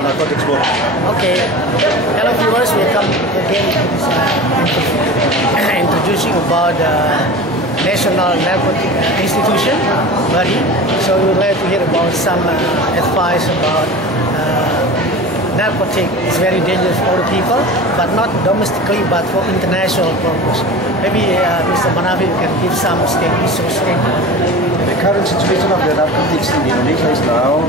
Narcotics book. Okay. Hello viewers, welcome again to this introducing about the National Narcotic Institution body. So we would like to hear about some advice about narcotic. It's very dangerous for the people, but not domestically, but for international purpose. Maybe Mr. Manavi, you can give some statements. The current situation of the narcotics in Indonesia is now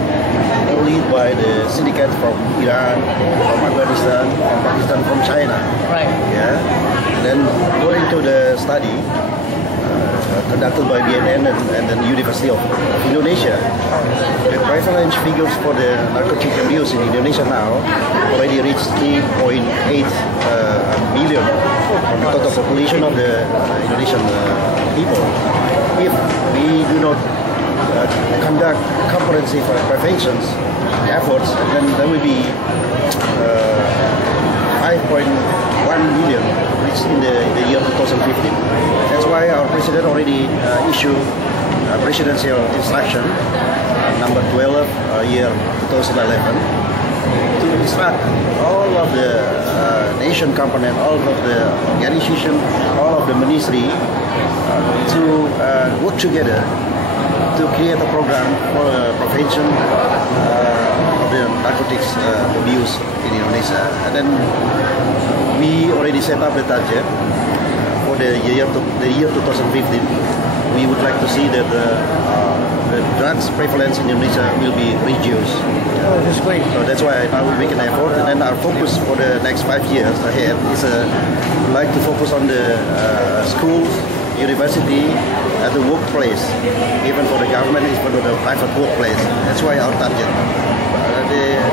lead by the syndicate from Iran, from Afghanistan, from Pakistan, from China. Right. Yeah. And then according to the study conducted by BNN and the University of Indonesia, the prevalence figures for the narcotic abuse in Indonesia now already reached 3.8 million from the total population of the Indonesian people. If we do not conduct comprehensive prevention efforts, then there will be 5.1 million reached in the year 2015. That's why our president already issued a presidential instruction number 12 year 2011 to instruct all of the nation component, all of the organization, all of the ministry to work together to create a program for prevention of the narcotics abuse in Indonesia. And then we already set up the target for the year 2015. We would like to see that the drugs prevalence in Indonesia will be reduced. Oh, that's great. So that's why I will make an effort, and then our focus for the next 5 years ahead is we'd like to focus on the schools, university, at the workplace, even for the government, even for the private workplace. That's why our target.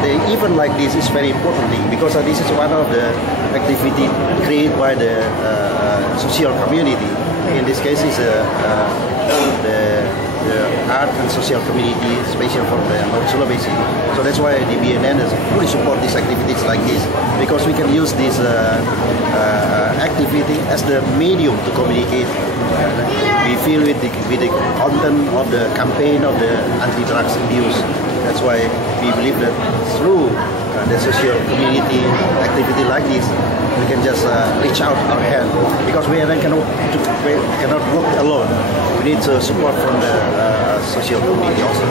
The event like this is very important because this is one of the activity created by the social community. In this case, is the art and social community, especially from the North Sulawesi. So that's why the BNN is fully support these activities like this, because we can use this activity as the medium to communicate. We feel with the content of the campaign of the anti-drugs abuse. That's why we believe that through the social community activity like this, we can just reach out our hand, because we cannot work alone. We need support from the social community also.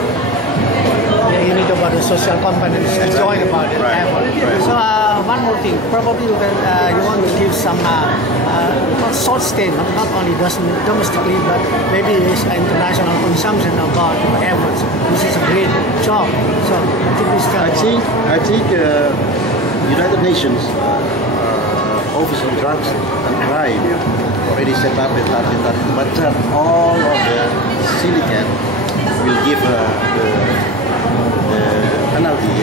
Yeah, you need about the social components and join about it. Right. Right. So one more thing, probably you want to give some short statement, not only domestically, but maybe it's international consumption about your efforts. This is a great job. So I think United Nations Office on Drugs and Crime already set up a target, but all of the syndicate will give the penalty,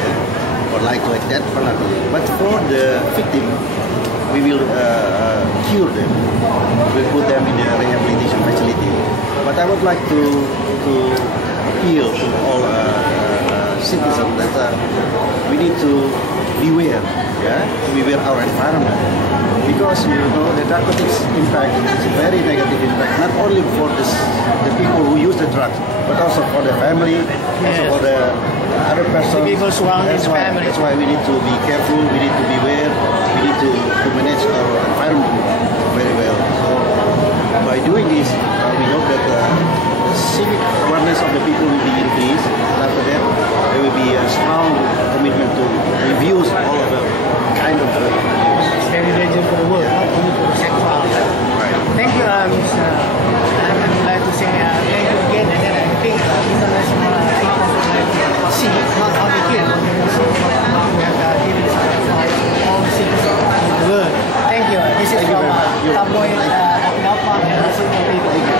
or like that penalty. But for the victim, we will cure them. We'll put them in a rehabilitation facility. But I would like to appeal to all citizens that we need to beware, beware our environment, because the narcotics impact is a very negative impact, not only for the people who use the drugs, but also for the family, also for the other person. The people surrounding the family. That's why we need to be careful, we need to beware, we need to manage our environment very well. So by doing this, we hope that the civic awareness of the people will be increased, and after that there will be a strong commitment to review all of the kind of drug abuse. It's very dangerous for the world, not only for the sexual. Right. Thank you, Mr. I'm glad to say thank you again, and then I think international people would like to see, not only here, but we have given some advice to all citizens in the world. Thank you. This is from Tabloid Dakwinapa and National Media.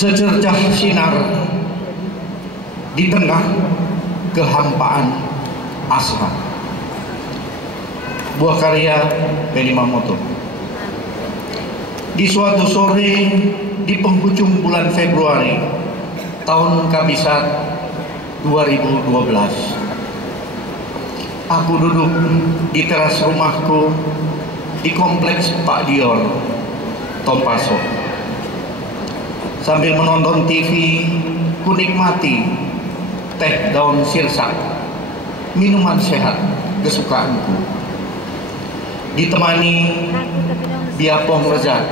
Secercah sinar di tengah kehampaan asma. Buah karya Benny Mamoto. Di suatu sore di penghujung bulan Februari tahun Kabisat 2012, Aku duduk di teras rumahku di kompleks Pak Dior, Tompaso. Sambil menonton TV, ku nikmati teh daun sirsak, minuman sehat kesukaanku. Ditemani biapong lezat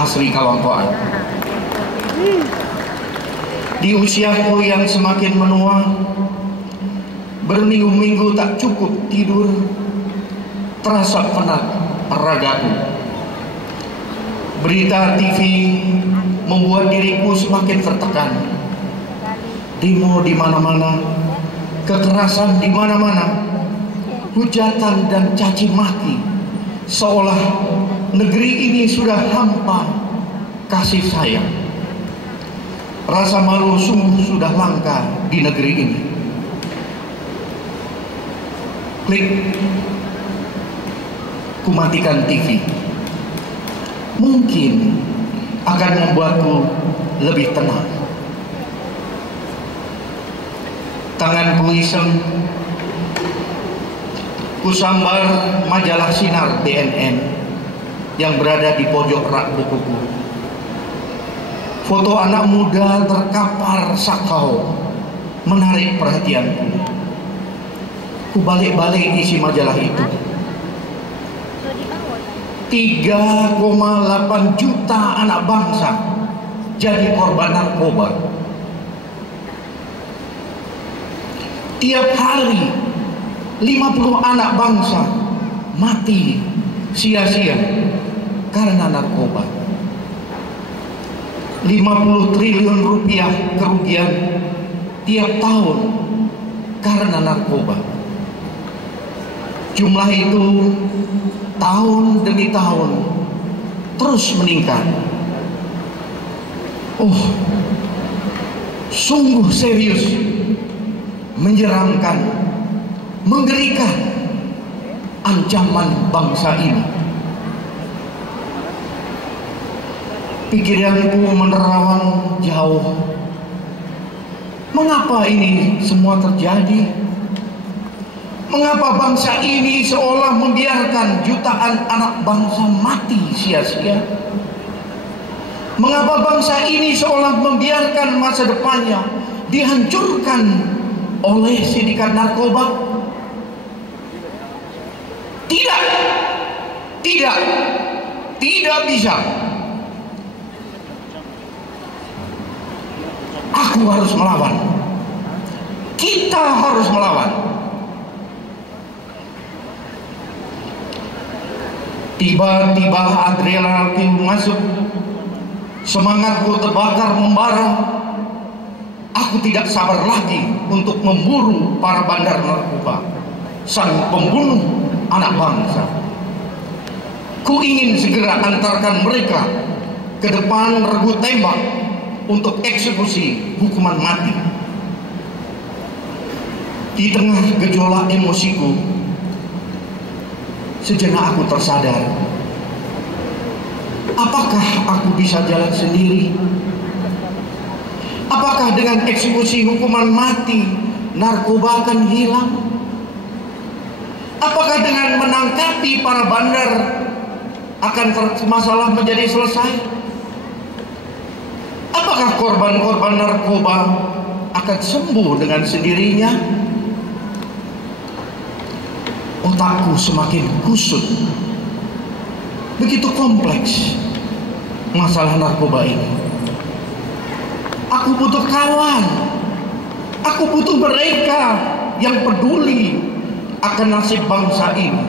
asli Kawangkoan. Di usiaku yang semakin menua, berminggu-minggu tak cukup tidur, terasa penat ragaku. Berita TV membuat diriku semakin tertekan. Demo di mana-mana, kekerasan di mana-mana, hujatan dan caci maki, seolah negeri ini sudah hampa kasih sayang. Rasa malu sungguh sudah langka di negeri ini. Klik, ku matikan TV. Mungkin akan membuatku lebih tenang. Tanganku iseng, ku sambar majalah Sinar BNN yang berada di pojok rak bukuku. Foto anak muda terkapar sakau menarik perhatianku. Ku balik-balik isi majalah itu. 3,8 juta anak bangsa jadi korban narkoba. Tiap hari 50 anak bangsa mati sia-sia karena narkoba. 50 triliun rupiah kerugian tiap tahun karena narkoba. Jumlah itu tahun demi tahun terus meningkat. Oh, sungguh serius, menyeramkan, mengerikan ancaman bangsa ini. Pikiranku menerawang jauh. Mengapa ini semua terjadi? Mengapa bangsa ini seolah membiarkan jutaan anak bangsa mati sia-sia? Mengapa bangsa ini seolah membiarkan masa depannya dihancurkan oleh sindikat narkoba? Tidak, tidak, tidak bisa. Aku harus melawan. Kita harus melawan. Tiba-tiba adrenalinku masuk, semangatku terbakar membara. Aku tidak sabar lagi untuk memburu para bandar narkoba, sang pembunuh anak bangsa. Ku ingin segera antarkan mereka ke depan regu tembak untuk eksekusi hukuman mati. Di tengah gejolak emosiku, sejenak aku tersadar, apakah aku bisa jalan sendiri? Apakah dengan eksekusi hukuman mati narkoba akan hilang? Apakah dengan menangkapi para bandar akan masalah menjadi selesai? Apakah korban-korban narkoba akan sembuh dengan sendirinya? Otakku semakin kusut. Begitu kompleks masalah narkoba ini. Aku butuh kawan. Aku butuh mereka yang peduli akan nasib bangsa ini.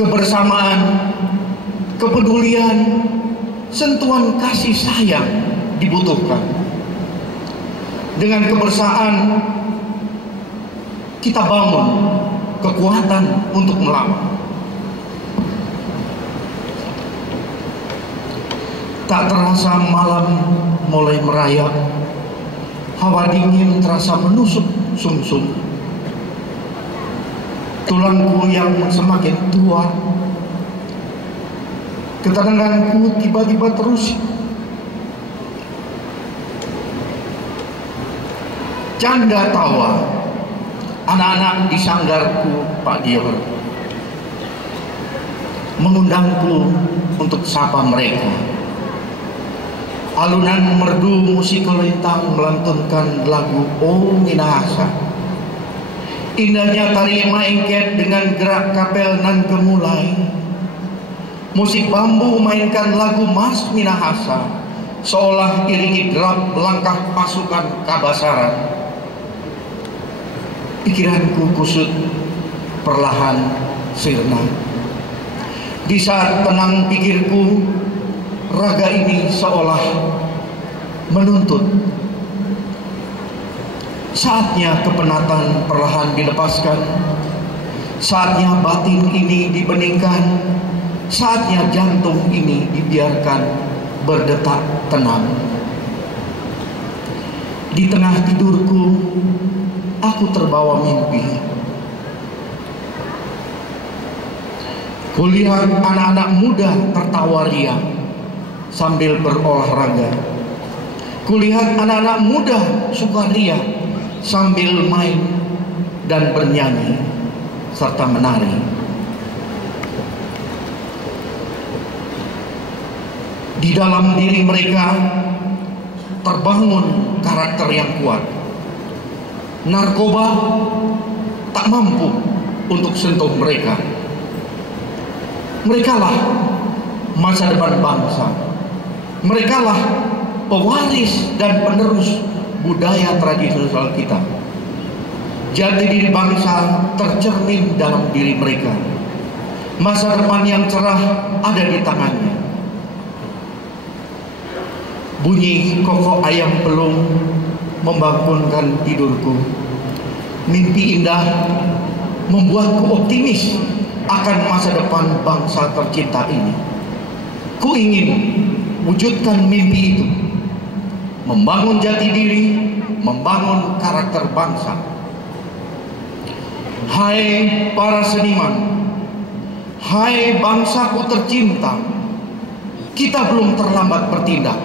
Kebersamaan, kepedulian, sentuhan kasih sayang dibutuhkan. Dengan kebersamaan kita bangun kekuatan untuk melawan. Tak terasa malam mulai merayap. Hawa dingin terasa menusuk sumsum. Tulangku yang semakin tua. Ketenanganku tiba-tiba terus. Canda tawa anak-anak di sanggarku, Pak Dior, mengundangku untuk sapa mereka. Alunan merdu musik lintang melantunkan lagu O Minahasa. Indahnya tari maengket dengan gerak kapel nan gemulai. Musik bambu mainkan lagu Mas Minahasa, seolah iringi derap langkah pasukan Kabasaran. Pikiranku kusut, perlahan sirna. Di saat tenang pikirku, raga ini seolah menuntut. Saatnya kepenatan perlahan dilepaskan, saatnya batin ini dibeningkan, saatnya jantung ini dibiarkan berdetak tenang. Di tengah tidurku, aku terbawa mimpi. Kulihat anak-anak muda tertawa riang sambil berolahraga. Kulihat anak-anak muda sukaria sambil main dan bernyanyi serta menari. Di dalam diri mereka terbangun karakter yang kuat. Narkoba tak mampu untuk sentuh mereka. Merekalah masa depan bangsa. Merekalah pewaris dan penerus budaya tradisional kita. Jati diri bangsa tercermin dalam diri mereka. Masa depan yang cerah ada di tangannya. Bunyi kokok ayam pelung membangunkan tidurku. Mimpi indah membuatku optimis akan masa depan bangsa tercinta ini. Ku ingin wujudkan mimpi itu, membangun jati diri, membangun karakter bangsa. Hai para seniman, hai bangsaku tercinta, kita belum terlambat bertindak.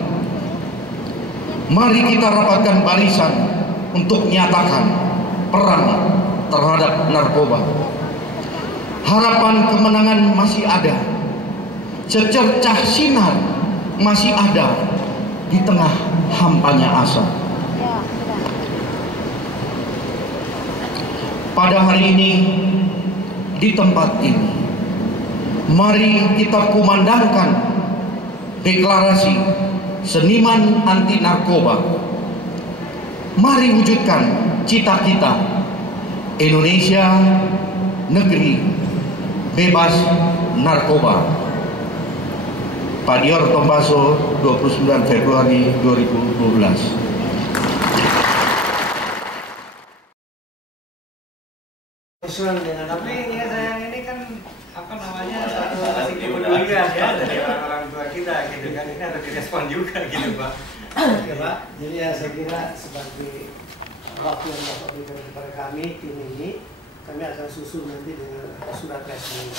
Mari kita rapatkan barisan untuk menyatakan perang terhadap narkoba. Harapan kemenangan masih ada. Secercah sinar masih ada di tengah hampanya asa. Pada hari ini, di tempat ini, mari kita kumandangkan deklarasi seniman anti narkoba. Mari wujudkan cita kita, Indonesia negeri bebas narkoba. Pak Dior Tombaso, 29 Februari 2012. Dengan tapi ini sayang ini kan apa namanya satu kasih kepedulian ya dari orang-orang tua kita gitu kan, ini harus direspon juga gitu Pak. Ya Pak, jadi ya saya kira sebagai waktu yang Bapak berikan kepada kami tim ini, kami akan susun nanti dengan surat resmi.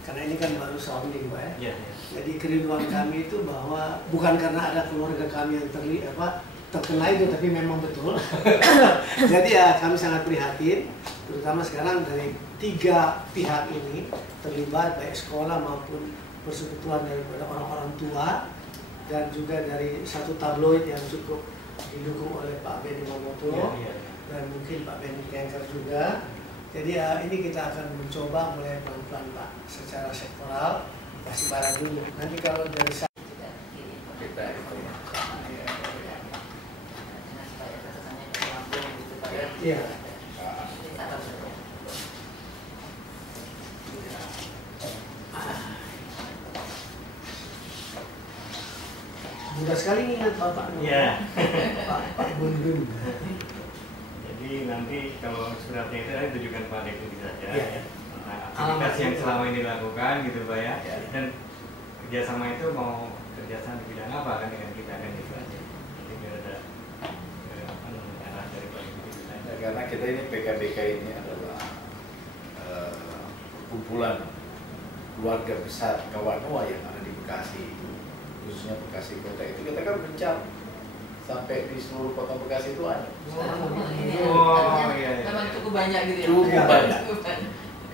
Karena ini kan baru sounding Pak ya. Jadi kerinduan kami itu bahwa bukan karena ada keluarga kami yang terkena itu, tapi memang betul. Jadi ya kami sangat prihatin, terutama sekarang dari 3 pihak ini terlibat, baik sekolah maupun persekutuan daripada orang-orang tua, dan juga dari satu tabloid yang cukup didukung oleh Pak Benny Mamoto, dan mungkin Pak Benny Kengker juga. Jadi ya ini kita akan mencoba mulai pelan-pelan Pak, secara sektoral, kasih barang dulu. Nanti kalau dari iya. Mudah sekali ingat Bapak. Iya. Pak Bundun. Jadi nanti kalau suratnya itu ditujukan pada itu saja. Iya. Aktivitas yang selama ini dilakukan gitu Pak ya. Iya. Dan kerjasama itu mau kerjasama di bidang apa kan dengan kita kan gitu aja. Jadi biar ada arah dari Pak itu saja. Karena kita ini PKBK ini adalah kumpulan keluarga besar Kawanua yang ada di Bekasi, khususnya Bekasi Kota itu kita kan mencar sampai di seluruh kota Bekasi itu ada. Oh, iya. Memang cukup banyak gitu ya. Cukup banyak.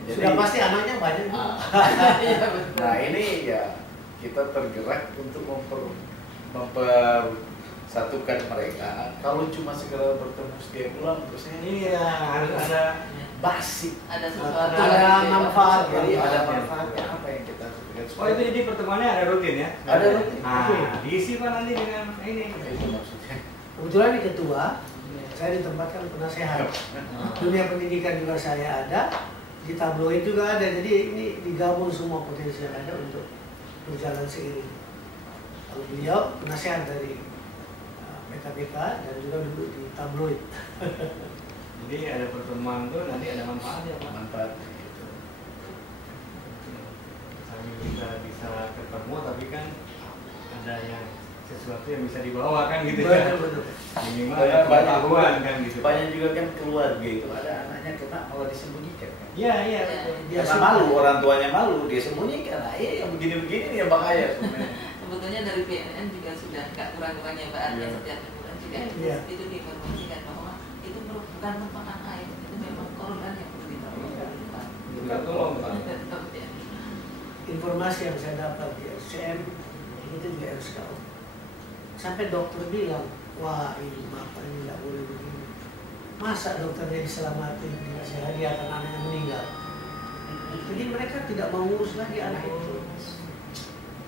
Jadi, Sudah pasti anaknya banyak. Iya, betul. nah ini ya kita tergerak untuk mempersatukan mereka. Kalau cuma sekedar bertemu setiap bulan, terus Iya, harus ada basi. Ada sesuatu. Ada manfaat. Jadi Iya. ada manfaatnya apa yang kita lakukan? Oh itu jadi pertemuannya ada rutin ya? Ada rutin. Nah, diisi Pak nanti dengan ini. Itu maksudnya. Kebetulan di ketua, saya ditempatkan penasehat. Dunia pendidikan juga saya ada, di tabloid juga ada. Jadi ini digabung semua potensi yang ada untuk berjalan seiring. Kalau beliau penasehat dari PKBK dan juga dulu di tabloid. Jadi ada pertemuan tuh nanti ada manfaatnya Pak. Manfaatnya itu. Sambil kita bisa ketemu tapi kan ada yang sesuatu yang bisa dibawa kan gitu kan. Betul. Minimal Banyak, ada banyak pengetahuan kan gitu. Banyak juga kan keluarga itu ada anaknya kena malah disembunyikan kan. Iya, iya. Dia Karena malu, orang tuanya malu, dia sembunyikan. Nah, yang begini-begini nih yang bahaya sebenarnya. Sebetulnya dari BNN juga sudah nggak kurang-kurangnya Pak Arya Iya. setiap bulan juga Iya. itu diinformasikan bahwa itu bukan merupakan air, itu memang korban yang perlu ditolong. Pak. Kita tolong Pak. Ya. Informasi yang saya dapat di RCM itu juga RSKO. Sampai dokter bilang, wah ini bapak ini nggak boleh begini. Masa dokternya diselamatin, dikasih hadiah karena anaknya meninggal. Jadi mereka tidak mau ngurus lagi anak itu.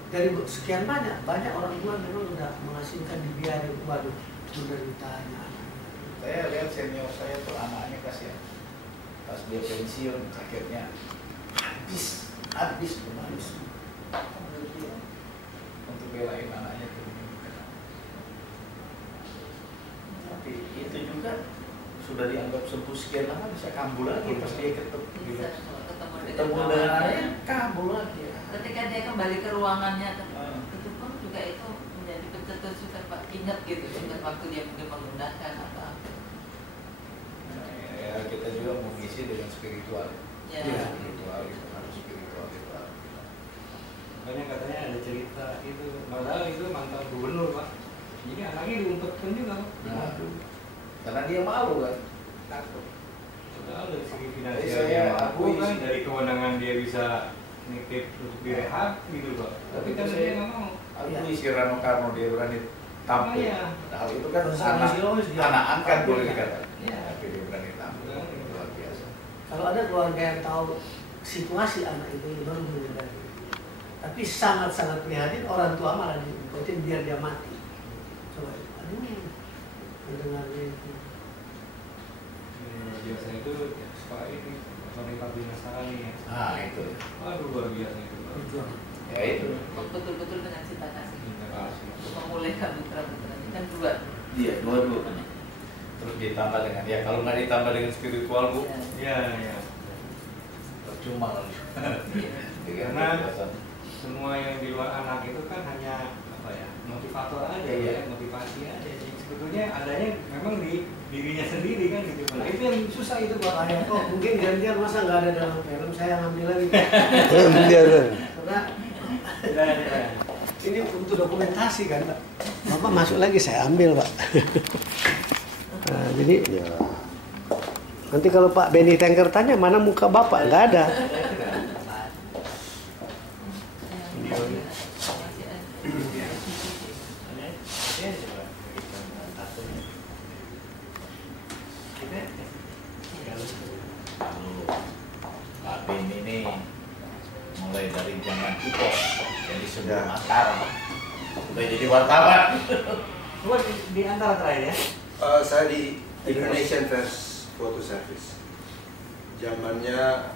Dari sekian banyak orang tua memang sudah mengasingkan dibiarin, waduh, sudah ditanya. Saya lihat senior saya tuh anaknya kasihan. Pas dia pensiun akhirnya habis kemarin untuk belain anaknya tuh. Tapi itu juga sudah dianggap sembuh sekian lama bisa kambuh lagi pas dia ketemu Bisa ketemu dengan anaknya kambuh lagi. Ketika dia kembali ke ruangannya, itu pun juga itu menjadi pencetus juga Pak, ingat gitu, ingat waktu dia mungkin menggunakan apa. Ya, kita juga mengisi dengan spiritual. Ya. Spiritual itu harus spiritual itu. Makanya katanya ada cerita itu, padahal itu mantan gubernur Pak. Jadi anaknya diumpetkan juga Pak. Nah, karena dia malu kan, takut. Padahal dari segi Jadi finansial saya dia mampu akui kan, sih. dari kewenangan dia bisa nitip untuk direhab gitu Pak. Tapi kan saya- dia nggak mau. Aku si Rano Karno dia berani tampil. Oh, iya. Padahal itu kan Terus anak Silowis dia angkat tampil, boleh ya. dikatakan. Iya. Tapi dia berani tampil. Luar biasa. Kalau ada keluarga yang tahu situasi anak itu baru menyadari. Tapi sangat-sangat prihatin orang tua malah diikutin biar dia mati. Coba, aduh, mendengarnya itu. Biasa itu ya, suka ini Pak Binasarani ya. Nah itu. Aduh luar biasa itu Pak. Berjuang. Ya itu. Betul-betul dengan cinta kasih Cinta kasih. untuk memulihkan putra-putranya kan dua. Iya dua-dua. Terus ditambah dengan ya kalau nggak ditambah dengan spiritual bu, Ya. Iya, iya. percuma lagi. Karena semua yang di luar anak itu kan hanya apa ya, motivator aja Iya. ya, motivasi aja. Jadi sebetulnya adanya memang di dirinya sendiri kan gitu. Nah itu yang susah itu Pak. Kayak kok mungkin gantian masa nggak ada dalam film, saya ngambil lagi. Karena Ya. ini untuk dokumentasi kan Pak. Bapak masuk lagi saya ambil Pak. Nah, jadi nanti kalau Pak Benny Tanker tanya mana muka Bapak, nggak ada. Pak Bin ini mulai dari zaman kita jadi sebelum Ya. Mataram udah jadi wartawan. Coba di antara terakhir ya. Saya di Indonesian First Photo Service. Zamannya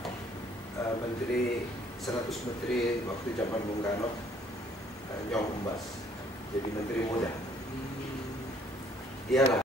menteri 100 menteri waktu zaman Bung Karno, Nyong Umbas, jadi menteri muda. Dialah